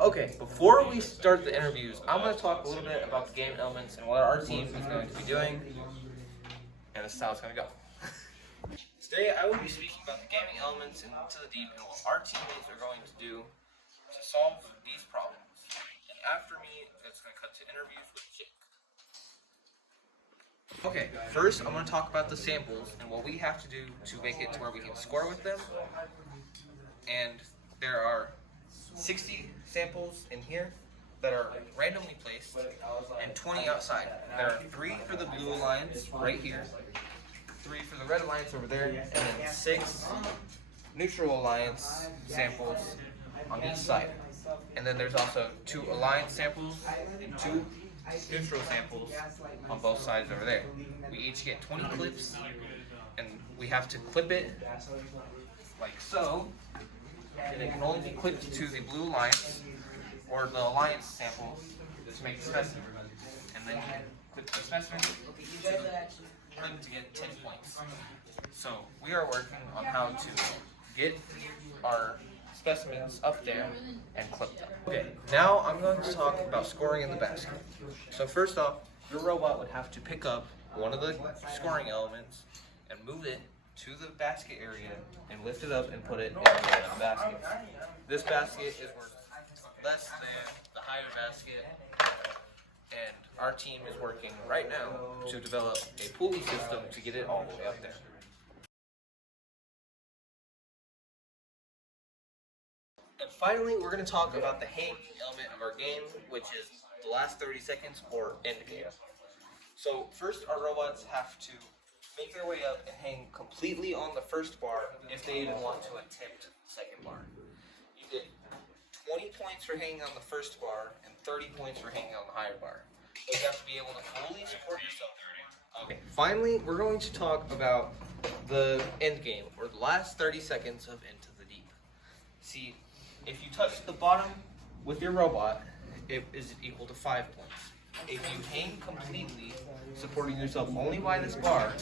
Okay, before we start the interviews, I'm going to talk a little bit about the game elements and what our team is going to be doing, and this is how it's going to go. Today, I will be speaking about the gaming elements and To the Deep and what our teammates are going to do to solve these problems. And after me, it's going to cut to interviews with Jake. Okay, first I'm going to talk about the samples and what we have to do to make it to where we can score with them. And there are 60 samples in here that are randomly placed and 20 outside. There are 3 for the blue alliance right here, 3 for the red alliance over there, and then 6 neutral alliance samples on each side. And then there's also 2 alliance samples and 2 neutral samples on both sides over there. We each get 20 clips, and we have to clip it like so, and it can only be clipped to the blue alliance or the alliance sample to make the specimen. And then you can clip the specimen to the clip to get 10 points. So we are working on how to get our specimens up there and clip them. Okay, now I'm going to talk about scoring in the basket. So first off, your robot would have to pick up one of the scoring elements and move it to the basket area and lift it up and put it in the basket. This basket is worth less than the higher basket, and our team is working right now to develop a pulley system to get it all the way up there. And finally, we're going to talk about the hanging element of our game, which is the last 30 seconds or end game. So first, our robots have to make their way up and hang completely on the first bar if they even want to attempt the second bar. You get 20 points for hanging on the first bar and 30 points for hanging on the higher bar. So you have to be able to fully support yourself. Okay, finally, we're going to talk about the end game, or the last 30 seconds of Into the Deep. See, if you touch the bottom with your robot, it is equal to 5 points. If you hang completely, supporting yourself only by this bar,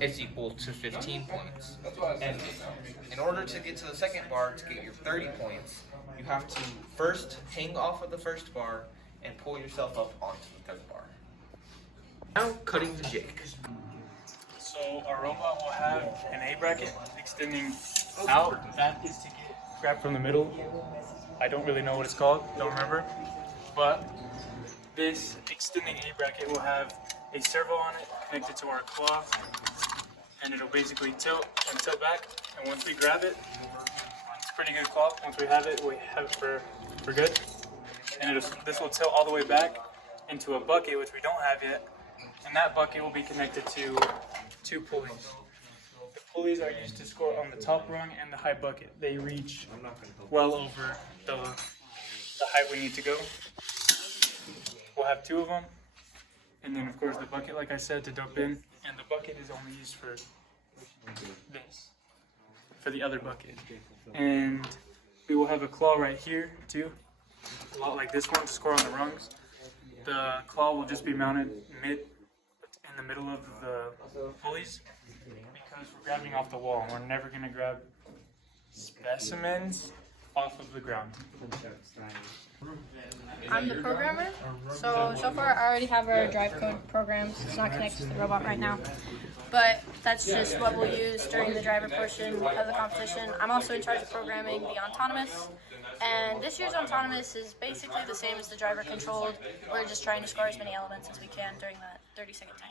it's equal to 15 points. And in order to get to the second bar, to get your 30 points, you have to first hang off of the first bar and pull yourself up onto the third bar. Now, cutting to Jake. So our robot will have an A bracket extending out. That is to get grabbed from the middle. I don't really know what it's called, don't remember. But this extending A bracket will have a servo on it connected to our claw, and it'll basically tilt and tilt back. And once we grab it, it's a pretty good claw. Once we have it for good. And this will tilt all the way back into a bucket, which we don't have yet. And that bucket will be connected to 2 pulleys. The pulleys are used to score on the top rung and the high bucket. They reach well over the height we need to go. We'll have 2 of them. And then, of course, the bucket, like I said, to dump in. And the bucket is only used for this, for the other bucket. And we will have a claw right here, too. A lot like this one to score on the rungs. The claw will just be mounted in the middle of the pulleys because we're grabbing off the wall. We're never going to grab specimens off of the ground. I'm the programmer, so far I already have our drive code programs. It's not connected to the robot right now, but that's just what we'll use during the driver portion of the competition. I'm also in charge of programming the autonomous, and this year's autonomous is basically the same as the driver controlled. We're just trying to score as many elements as we can during that 30-second time.